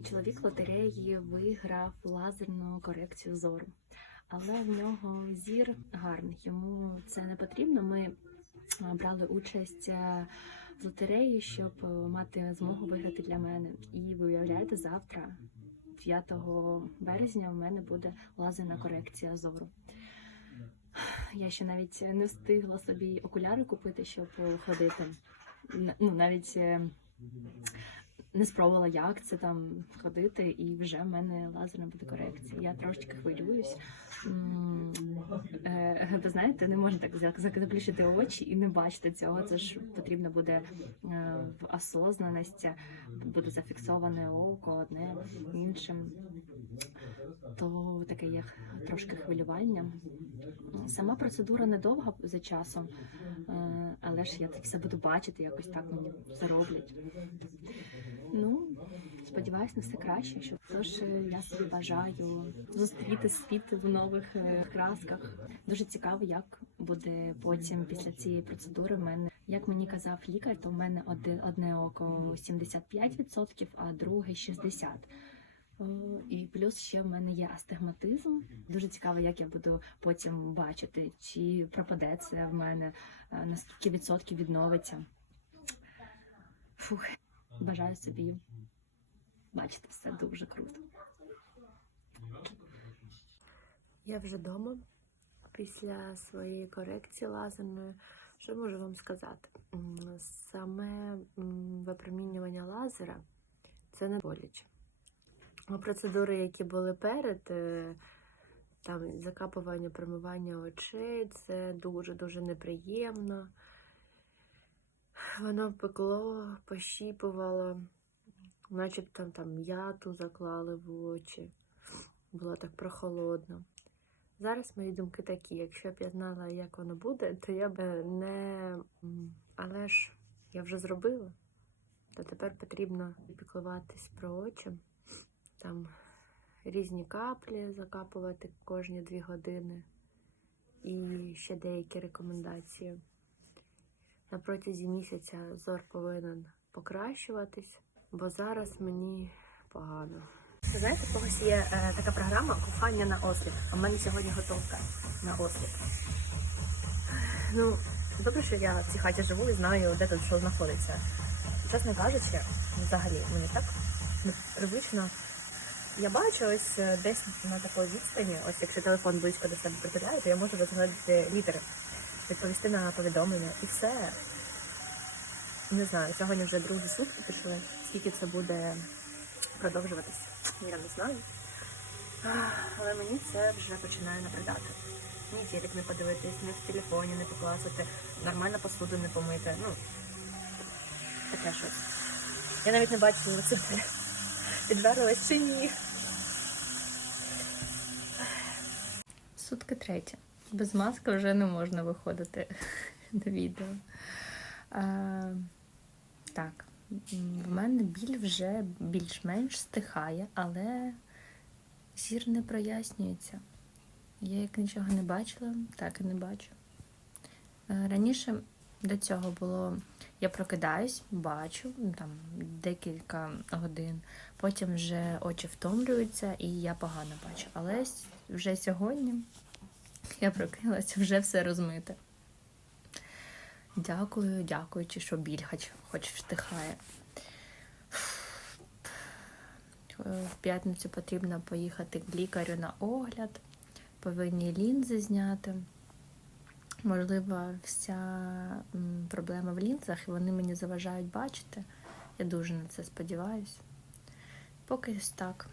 Мій чоловік в лотереї виграв лазерну корекцію зору, але в нього зір гарний. Йому це не потрібно. Ми е, брали участь е, в лотереї, щоб е, мати змогу виграти для мене. І ви уявляєте, завтра, 5 березня, в мене буде лазерна корекція зору. Я ще навіть не встигла собі окуляри купити, щоб ходити. Ну, навіть е, не спробувала, як це там ходити, і вже в мене лазерна буде корекція. Я трошечки хвилююсь. Е, Ви знаєте, не можна так заплющити очі і не бачити цього. Це ж потрібно буде е, в осознаності, буде зафіксоване око одне іншим. То таке є трошки хвилювання. Сама процедура недовга за часом, е, але ж я це все буду бачити, якось так мені зароблять. Сподіваюсь на все краще. Що тож е, я собі бажаю зустріти світ в нових е, красках. Дуже цікаво, як буде потім після цієї процедури. В мене як мені казав лікар, то в мене одне око 75%, а друге 60%. І плюс ще в мене є астигматизм. Дуже цікаво, як я буду потім бачити, чи пропаде це в мене, е, на скільки відсотків відновиться. Фух, бажаю собі бачити все дуже круто. Я вже вдома після своєї корекції лазерної. Що можу вам сказати? Саме випромінювання лазера це не боляче. А процедури, які були перед, е, там закапування, промивання очей, це дуже-дуже неприємно. Воно пекло, пощіпувало, начебто там м'яту заклали в очі. Було так прохолодно. Зараз мої думки такі. Якщо б я знала, як воно буде, то я б не. Але ж я вже зробила. То тепер потрібно піклуватись про очі. Там різні каплі закапувати кожні дві години. І ще деякі рекомендації. На протязі місяця зор повинен покращуватись, бо зараз мені погано. Знаєте, в когось є е, така програма кохання на осліп. А в мене сьогодні готовка на осліп. Ну, добре, що я в цій хаті живу і знаю, де тут що знаходиться. Чесно кажучи, взагалі, мені так непривично. Я бачу ось е, десь на такій відстані, ось якщо телефон близько до себе притуляю, то я можу розглядати літери, відповісти на повідомлення і все. Не знаю, сьогодні вже другі сутки пішли. Скільки це буде продовжуватись, я не знаю. Але мені це вже починає набридати. Ні телек не подивитись, ні в телефоні не покласти, нормально посуду не помити. Ну, таке щось. Я навіть не бачила, це підверлась чи ні. Сутки третє. Без маски вже не можна виходити на відео. Так, в мене біль вже більш-менш стихає, але зір не прояснюється. Я як нічого не бачила, так і не бачу. Е, Раніше до цього було я прокидаюсь, бачу там декілька годин, потім вже очі втомлюються і я погано бачу. Але вже сьогодні я прокинулася, вже все розмите. Дякую, дякуючи, що біль хоч, хоч вштихає. Е, В п'ятницю потрібно поїхати к лікарю на огляд, повинні лінзи зняти. Можливо, вся проблема в лінзах, і вони мені заважають бачити. Я дуже на це сподіваюся. Поки ось так.